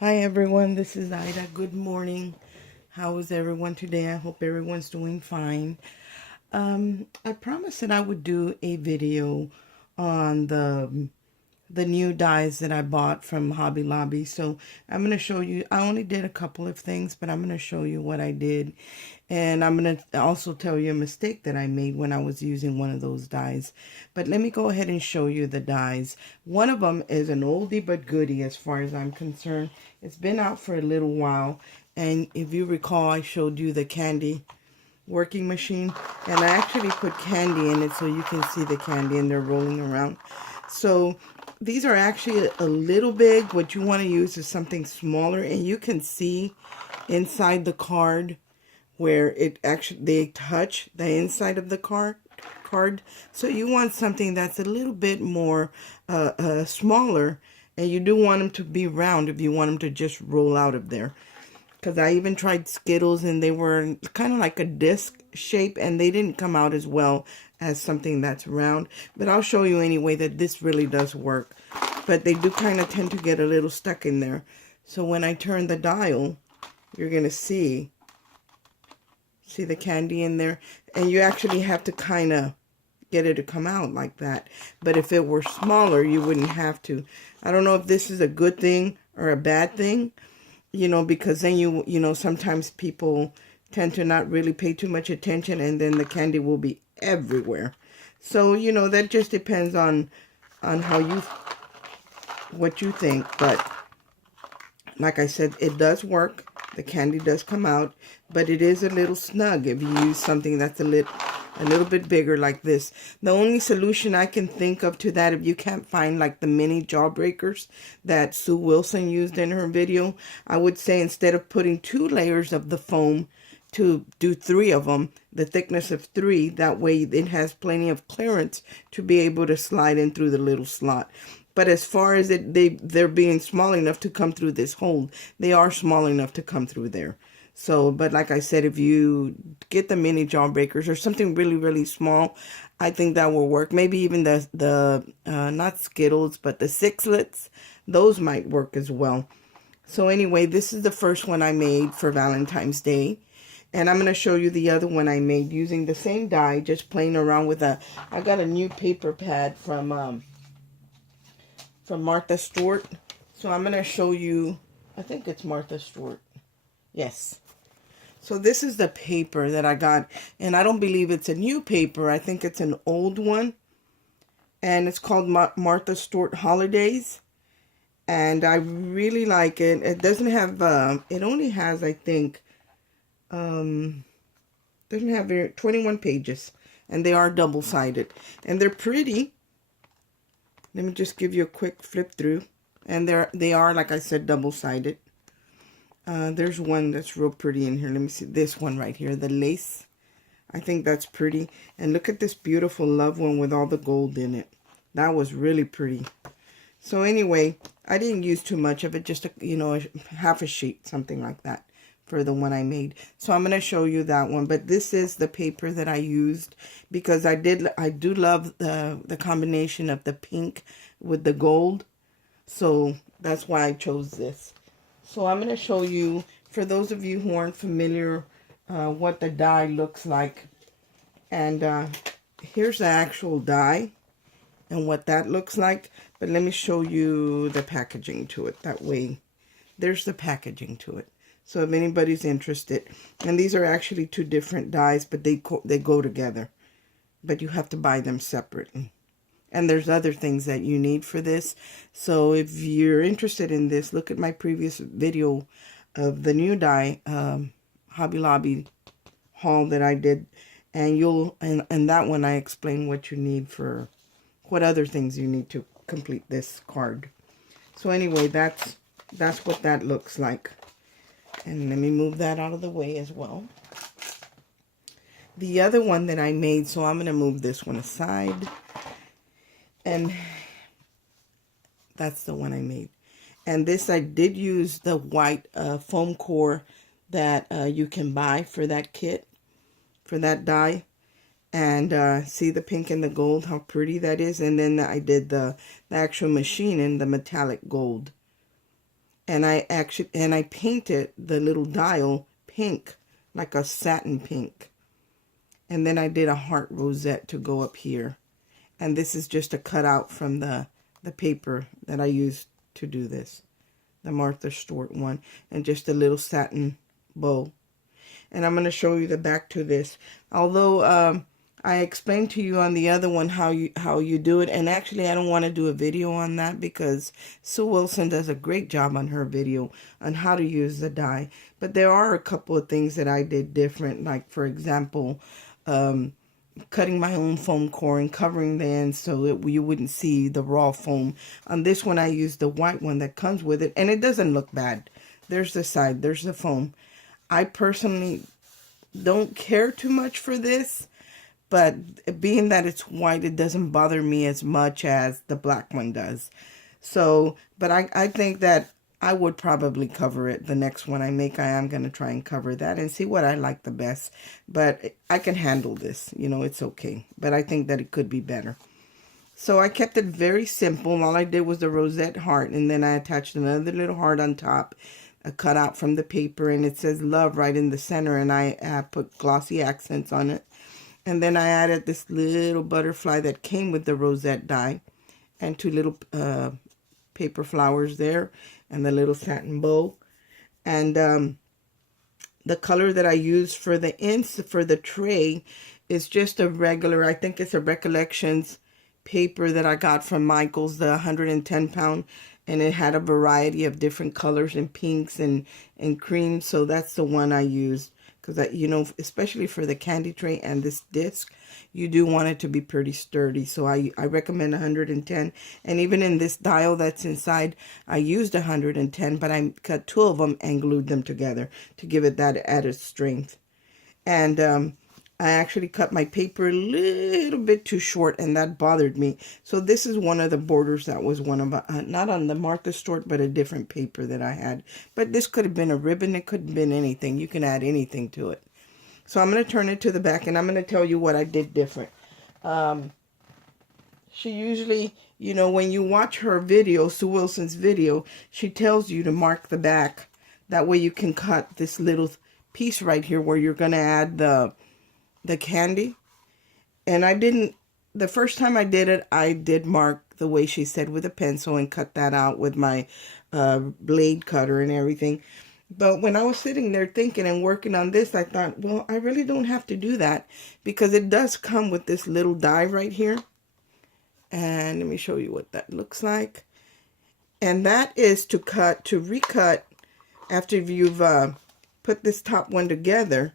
Hi everyone, this is Ida. Good morning. How is everyone today? I hope everyone's doing fine. I promised that I would do a video on the new dies that I bought from Hobby Lobby. So I'm going to show you, I only did a couple of things, but I'm going to show you what I did. And I'm going to also tell you a mistake that I made when I was using one of those dies. But let me go ahead and show you the dies. One of them is an oldie but goodie as far as I'm concerned. It's been out for a little while. And if you recall, I showed you the candy working machine. And I actually put candy in it so you can see the candy and they're rolling around. So these are actually a little big. What you want to use is something smaller, and you can see inside the card where they touch the inside of the card. So you want something that's a little bit more smaller, and you do want them to be round if you want them to just roll out of there. Because I even tried Skittles and they were kind of like a disc shape and they didn't come out as well as something that's round. But I'll show you anyway that this really does work. But they do kind of tend to get a little stuck in there. So when I turn the dial, you're going to see the candy in there. And you actually have to kind of get it to come out like that. But if it were smaller, you wouldn't have to. I don't know if this is a good thing or a bad thing. Because then sometimes people tend to not really pay too much attention and then the candy will be everywhere. So, that just depends on what you think. But like I said, it does work. The candy does come out, but it is a little snug if you use something that's a little bit bigger like this. The only solution I can think of to that, if you can't find like the mini jawbreakers that Sue Wilson used in her video, I would say instead of putting 2 layers of the foam, to do 3 of them, the thickness of 3. That way it has plenty of clearance to be able to slide in through the little slot. But as far as they're being small enough to come through this hole, they are small enough to come through there. So, but like I said, if you get the mini jawbreakers or something really, really small, I think that will work. Maybe even the not Skittles, but the Sixlets, those might work as well. So anyway, this is the first one I made for Valentine's Day. And I'm going to show you the other one I made using the same die, just playing around with I got a new paper pad from Martha Stewart. So I'm going to show you, I think it's Martha Stewart. Yes. So this is the paper that I got, and I don't believe it's a new paper. I think it's an old one, and it's called Martha Stewart Holidays, and I really like it. It doesn't have, it only has, I think, doesn't have 21 pages, and they are double-sided, and they're pretty. Let me just give you a quick flip through, and they are, like I said, double-sided. There's one that's real pretty in here. Let me see this one right here, the lace. I think that's pretty. And look at this beautiful love one with all the gold in it. That was really pretty. So anyway, I didn't use too much of it, just half a sheet, something like that, for the one I made. So I'm going to show you that one. But this is the paper that I used because I do love the combination of the pink with the gold. So that's why I chose this. So I'm going to show you, for those of you who aren't familiar, what the die looks like. And here's the actual die and what that looks like. But let me show you the packaging to it. That way, there's the packaging to it. So if anybody's interested. And these are actually 2 different dies, but they go together. But you have to buy them separately. And there's other things that you need for this. So if you're interested in this, look at my previous video of the new die Hobby Lobby haul that I did. And and that one I explain what you need for, what other things you need to complete this card. So anyway, that's what that looks like. And let me move that out of the way as well. The other one that I made, so I'm going to move this one aside. And that's the one I made. And this, I did use the white foam core that you can buy for that kit, for that die. And see the pink and the gold, how pretty that is. And then I did the actual machine in the metallic gold. And I painted the little dial pink, like a satin pink. And then I did a heart rosette to go up here. And this is just a cutout from the paper that I used to do this. The Martha Stewart one. And just a little satin bow. And I'm going to show you the back to this. Although I explained to you on the other one how you do it. And actually I don't want to do a video on that because Sue Wilson does a great job on her video on how to use the die. But there are a couple of things that I did different. Like for example, cutting my own foam core and covering the ends so that you wouldn't see the raw foam. On this one I used the white one that comes with it. And it doesn't look bad. There's the side. There's the foam. I personally don't care too much for this, but being that it's white, it doesn't bother me as much as the black one does. So, but I think that I would probably cover it. The next one I make, I am going to try and cover that and see what I like the best. But I can handle this, you know, it's okay. But I think that it could be better. So I kept it very simple. All I did was the rosette heart, and then I attached another little heart on top. A cutout from the paper, and it says love right in the center, and I put glossy accents on it. And then I added this little butterfly that came with the rosette die, and two little paper flowers there, and the little satin bow. And the color that I used for the ends for the tray is just a regular, I think it's a Recollections paper that I got from Michael's, the 110 pound. And it had a variety of different colors and pinks and creams. So that's the one I used. Because, you know, especially for the candy tray and this disc, you do want it to be pretty sturdy. So I recommend 110. And even in this dial that's inside, I used 110. But I cut 2 of them and glued them together to give it that added strength. And I actually cut my paper a little bit too short, and that bothered me. So this is one of the borders that was one of, not on the Martha Stewart, but a different paper that I had. But this could have been a ribbon. It could have been anything. You can add anything to it. So I'm going to turn it to the back, and I'm going to tell you what I did different. She usually, you know, when you watch her video, Sue Wilson's video, she tells you to mark the back. That way you can cut this little piece right here where you're going to add the candy. And I didn't, the first time I did it, I did mark the way she said with a pencil and cut that out with my blade cutter and everything. But when I was sitting there thinking and working on this, I thought, well, I really don't have to do that because it does come with this little die right here. And let me show you what that looks like. And that is to recut after you've put this top one together.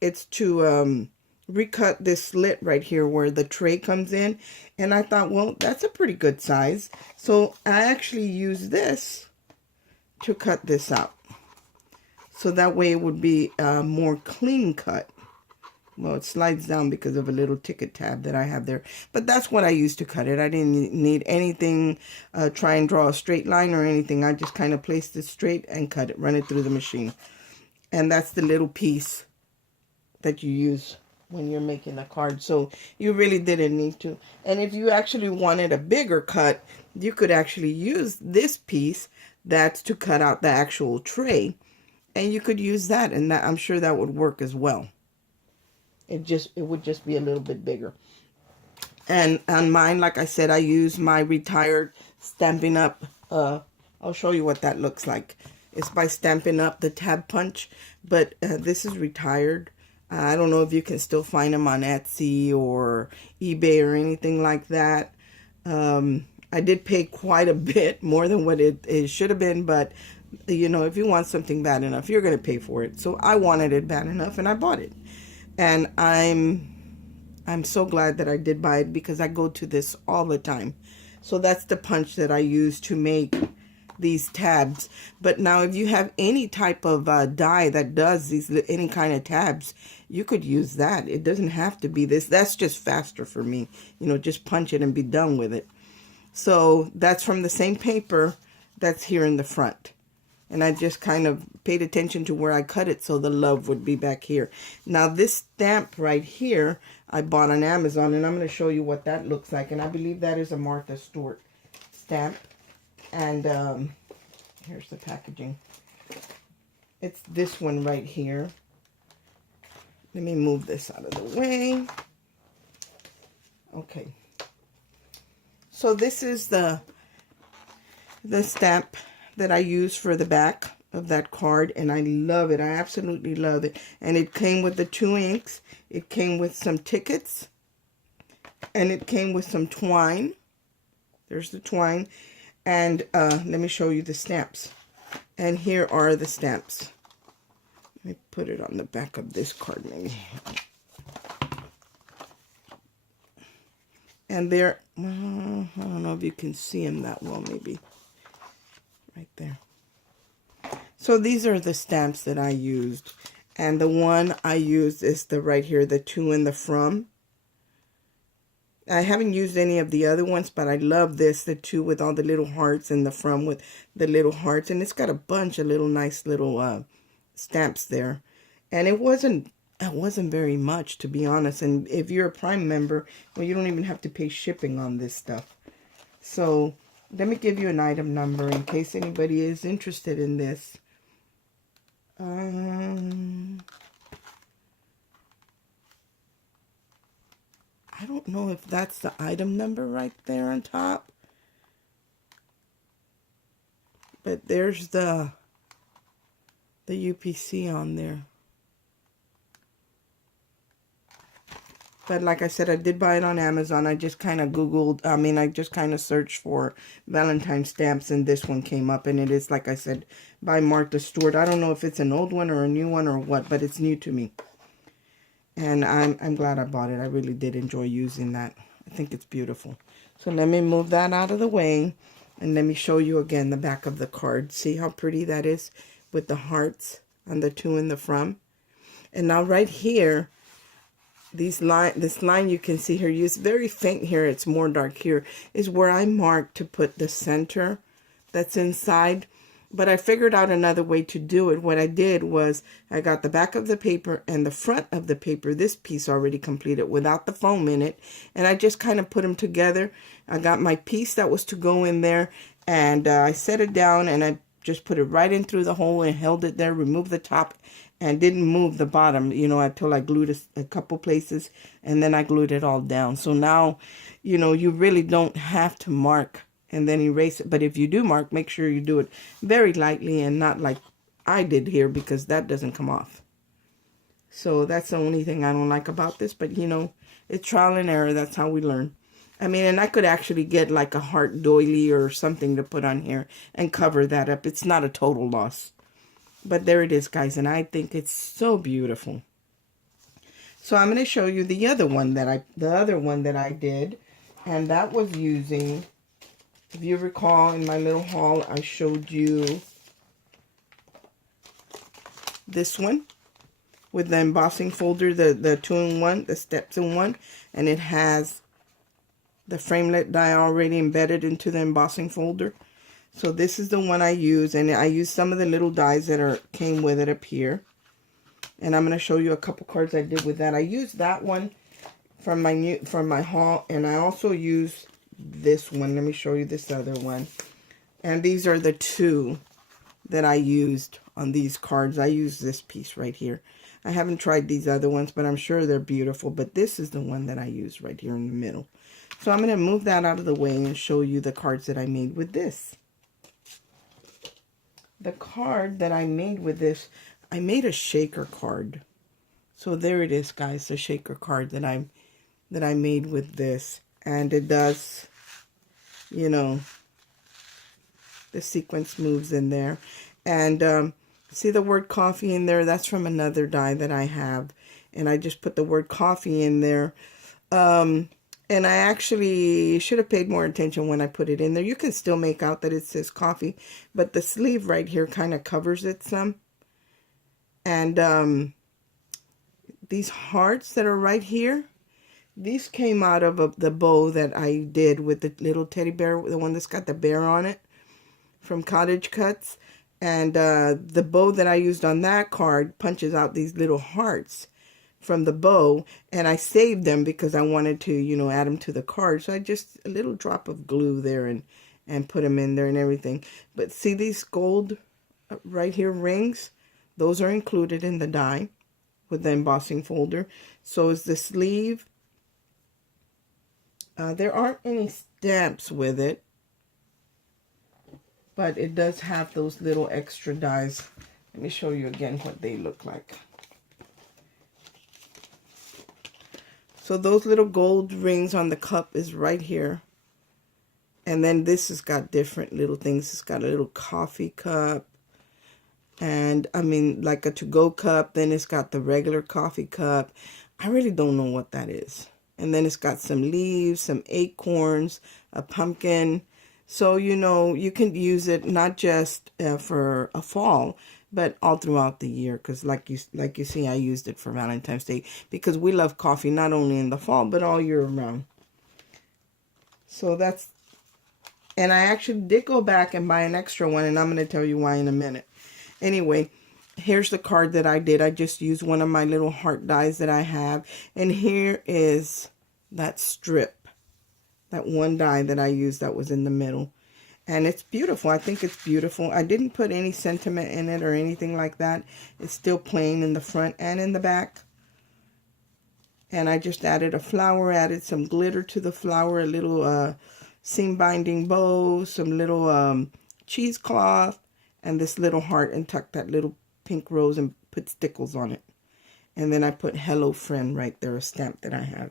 It's to recut this slit right here where the tray comes in. And I thought, well, that's a pretty good size. So I actually use this to cut this out. So that way it would be more clean cut. Well, it slides down because of a little ticket tab that I have there. But that's what I used to cut it. I didn't need anything, try and draw a straight line or anything. I just kind of placed it straight and cut it, run it through the machine. And that's the little piece that you use when you're making a card. So you really didn't need to. And if you actually wanted a bigger cut, you could actually use this piece that's to cut out the actual tray. And you could use that, and that, I'm sure that would work as well. It would just be a little bit bigger. And on mine, like I said, I use my retired Stampin' Up. I'll show you what that looks like. It's by Stampin' Up, the tab punch. But this is retired. I don't know if you can still find them on Etsy or eBay or anything like that. I did pay quite a bit, more than what it should have been. But, you know, if you want something bad enough, you're going to pay for it. So I wanted it bad enough, and I bought it. And I'm so glad that I did buy it because I go to this all the time. So that's the punch that I use to make these tabs. But now if you have any type of die that does any kind of tabs, you could use that. It doesn't have to be this. That's just faster for me. You know, just punch it and be done with it. So that's from the same paper that's here in the front. And I just kind of paid attention to where I cut it so the love would be back here. Now this stamp right here, I bought on Amazon, and I'm going to show you what that looks like. And I believe that is a Martha Stewart stamp. And Here's the packaging. It's this one right here. Let me move this out of the way. Okay. So this is the stamp that I use for the back of that card, and I love it. I absolutely love it. And it came with the 2 inks. It came with some tickets, and it came with some twine. There's the twine. And let me show you the stamps. And here are the stamps. Let me put it on the back of this card maybe. And they're, I don't know if you can see them that well, maybe. Right there. So these are the stamps that I used. And the one I used is the right here, the to and the from. I haven't used any of the other ones, but I love this, the to with all the little hearts and the from with the little hearts. And it's got a bunch of little nice little stamps there. And it wasn't very much, to be honest. And if you're a Prime member, well, you don't even have to pay shipping on this stuff. So let me give you an item number in case anybody is interested in this. I don't know if that's the item number right there on top. But there's the UPC on there. But like I said, I did buy it on Amazon. I just kind of Googled, I just kind of searched for Valentine stamps, and this one came up. And it is, like I said, by Martha Stewart. I don't know if it's an old one or a new one or what, but it's new to me. And I'm glad I bought it. I really did enjoy using that. I think it's beautiful. So let me move that out of the way. And let me show you again the back of the card. See how pretty that is with the hearts and the to and the from. And now right here, this line you can see here, it's very faint here, it's more dark here, is where I marked to put the center that's inside. But I figured out another way to do it. What I did was I got the back of the paper and the front of the paper, this piece already completed without the foam in it, and I just kind of put them together. I got my piece that was to go in there, and I set it down, and I just put it right in through the hole and held it there, removed the top, and didn't move the bottom, until I glued a couple places, and then I glued it all down. So now, you really don't have to mark and then erase it. But if you do mark, make sure you do it very lightly and not like I did here, because that doesn't come off. So that's the only thing I don't like about this. But, it's trial and error. That's how we learn. And I could actually get like a heart doily or something to put on here and cover that up. It's not a total loss. But there it is, guys, and I think it's so beautiful. So I'm going to show you the other one that I did, and that was using, if you recall, in my little haul, I showed you this one with the embossing folder, the 2-in-1, the steps-in-1, and it has the framelit die already embedded into the embossing folder. So this is the one I use, and I use some of the little dies that came with it up here. And I'm going to show you a couple cards I did with that. I used that one from my haul, and I also use this one. Let me show you this other one. And these are the two that I used on these cards. I use this piece right here. I haven't tried these other ones, but I'm sure they're beautiful. But this is the one that I use right here in the middle. So I'm going to move that out of the way and show you the cards that I made with this. The card that I made with this, I made a shaker card. So there it is, guys, the shaker card that I made with this. And it does, the sequence moves in there. And see the word coffee in there? That's from another die that I have. And I just put the word coffee in there. And I actually should have paid more attention when I put it in there. You can still make out that it says coffee, but the sleeve right here kind of covers it some. And these hearts that are right here, these came out of the bow that I did with the little teddy bear, the one that's got the bear on it from Cottage Cuts. And the bow that I used on that card punches out these little hearts from the bow, and I saved them because I wanted to, add them to the card. So I just, a little drop of glue there, and and put them in there and everything. But see these gold right here rings? Those are included in the die with the embossing folder. So is the sleeve. There aren't any stamps with it, but it does have those little extra dies. Let me show you again what they look like. So those little gold rings on the cup is right here. And then this has got different little things. It's got a little coffee cup. And I mean, like a to-go cup. Then it's got the regular coffee cup. I really don't know what that is. And then it's got some leaves, some acorns, a pumpkin. So, you know, you can use it not just for a fall, but all throughout the year. Because like you see, I used it for Valentine's Day. Because we love coffee not only in the fall, but all year round. So that's... And I actually did go back and buy an extra one, and I'm going to tell you why in a minute. Anyway, here's the card that I did. I just used one of my little heart dies that I have. And here is that strip. That one die that I used that was in the middle. And it's beautiful. I think it's beautiful. I didn't put any sentiment in it or anything like that. It's still plain in the front and in the back. And I just added a flower, added some glitter to the flower, a little... seam binding bow, some little cheesecloth, and this little heart, and tucked that little pink rose and put stickles on it. And then I put hello friend right there, a stamp that I have.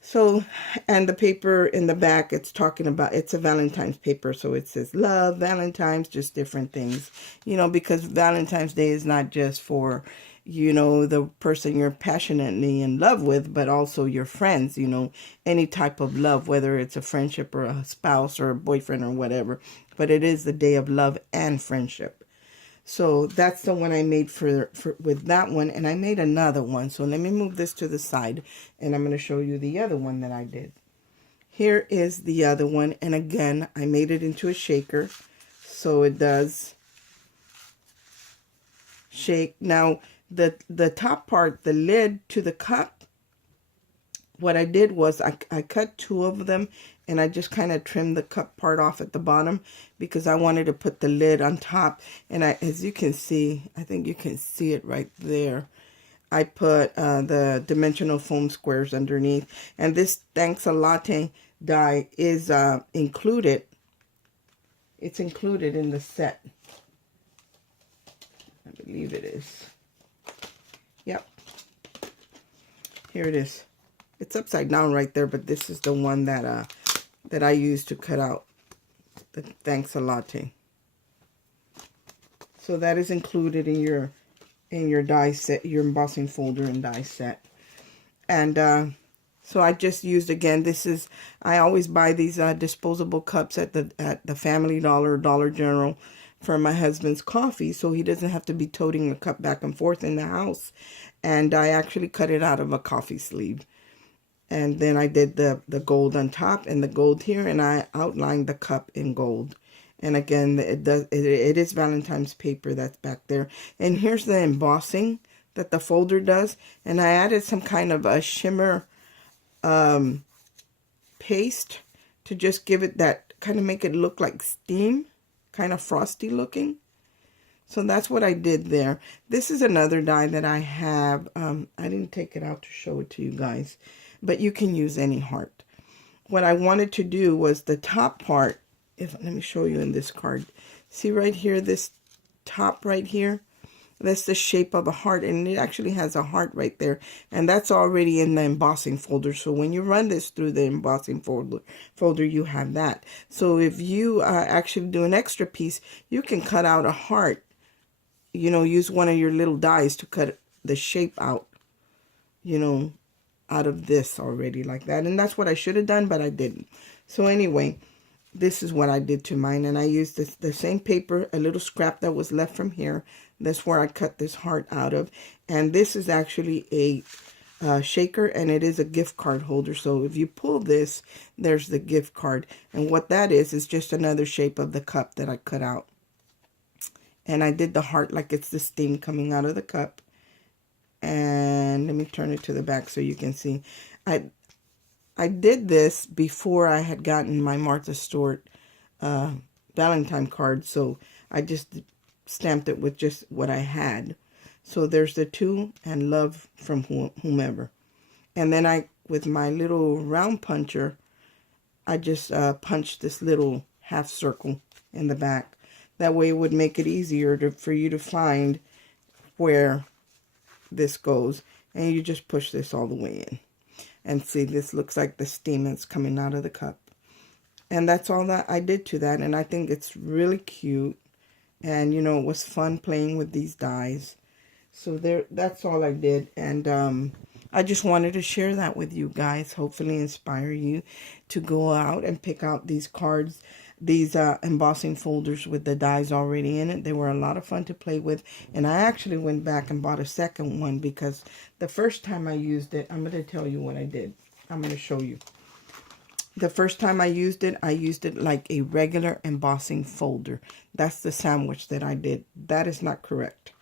So, and the paper in the back, it's talking about, it's a Valentine's paper, so it says love, Valentine's, just different things. You know, because Valentine's Day is not just for, you know, the person you're passionately in love with, but also your friends, you know, any type of love, whether it's a friendship or a spouse or a boyfriend or whatever. But it is the day of love and friendship. So that's the one I made for with that one. And I made another one. So let me move this to the side. And I'm going to show you the other one that I did. Here is the other one. And again, I made it into a shaker. So it does shake. Now, the top part, the lid to the cup, what I did was I cut two of them. And I just kind of trimmed the cup part off at the bottom because I wanted to put the lid on top. And as you can see, I think you can see it right there. I put the dimensional foam squares underneath. And this Thanks a Latte die is included. It's included in the set. I believe it is. Yep. Here it is. It's upside down right there, but this is the one that I used to cut out the Thanks a Latte. So that is included in your die set, your embossing folder and die set. And so I just used, again, I always buy these disposable cups at the Family Dollar, Dollar General for my husband's coffee, so he doesn't have to be toting the cup back and forth in the house. And I actually cut it out of a coffee sleeve. And then I did the gold on top and the gold here, and I outlined the cup in gold. And again, it is Valentine's paper that's back there. And here's the embossing that the folder does. And I added some kind of a shimmer paste to just give it that, kind of make it look like steam, kind of frosty looking. So that's what I did there. This is another die that I have. I didn't take it out to show it to you guys, but you can use any heart. What I wanted to do was the top part. Let me show you in this card. See right here, this top right here? That's the shape of a heart, and it actually has a heart right there. And that's already in the embossing folder. So when you run this through the embossing folder, you have that. So if you actually do an extra piece, you can cut out a heart. You know, use one of your little dies to cut the shape out, you know, out of this already like that. And that's what I should have done, but I didn't. So anyway, this is what I did to mine. And I used the same paper, a little scrap that was left from here. That's where I cut this heart out of. And this is actually a shaker, and it is a gift card holder. So if you pull this, there's the gift card. And what that is just another shape of the cup that I cut out. And I did the heart like it's the steam coming out of the cup. And let me turn it to the back so you can see. I did this before I had gotten my Martha Stewart Valentine card, so I just stamped it with just what I had. So there's the two and love from whomever. And then I, with my little round puncher, I just punched this little half circle in the back. That way it would make it easier for you to find where this goes. And you just push this all the way in. And see, this looks like the steam that's coming out of the cup. And that's all that I did to that. And I think it's really cute. And, you know, it was fun playing with these dies. So that's all I did. And I just wanted to share that with you guys. Hopefully inspire you to go out and pick out these cards, these embossing folders with the dies already in it. They were a lot of fun to play with. And I actually went back and bought a second one because the first time I used it, I'm going to tell you what I did. I'm going to show you. The first time I used it like a regular embossing folder. That's the sandwich that I did. That is not correct.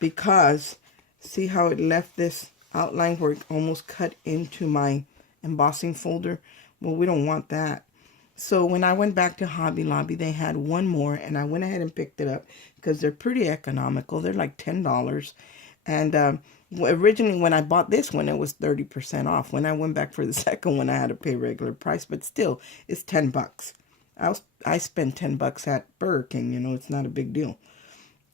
Because, see how it left this outline where it almost cut into my embossing folder? Well, we don't want that. So when I went back to Hobby Lobby, they had one more, and I went ahead and picked it up because they're pretty economical. They're like $10. And originally when I bought this one, it was 30% off. When I went back for the second one, I had to pay regular price, but still, it's $10. I spent $10 at Burger King, you know, it's not a big deal.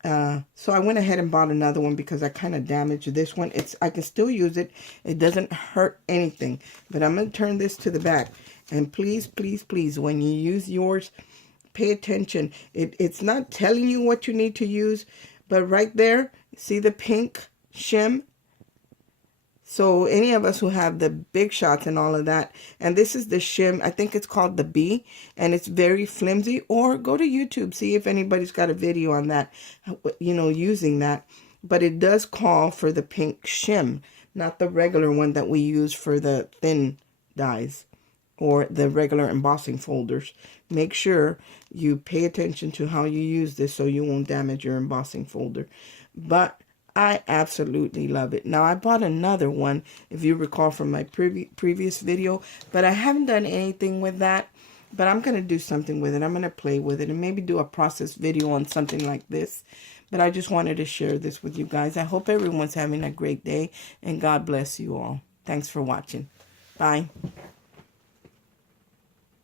So I went ahead and bought another one because I kind of damaged this one. I can still use it. It doesn't hurt anything. But I'm going to turn this to the back. And please, please, please, when you use yours, pay attention. It's not telling you what you need to use. But right there, see the pink shim? So any of us who have the big shots and all of that, and this is the shim, I think it's called the B, and it's very flimsy. Or go to YouTube, see if anybody's got a video on that, you know, using that. But it does call for the pink shim, not the regular one that we use for the thin dies or the regular embossing folders. Make sure you pay attention to how you use this so you won't damage your embossing folder. But I absolutely love it. Now, I bought another one, if you recall from my previous video, but I haven't done anything with that. But I'm going to do something with it. I'm going to play with it and maybe do a process video on something like this. But I just wanted to share this with you guys. I hope everyone's having a great day, and God bless you all. Thanks for watching. Bye.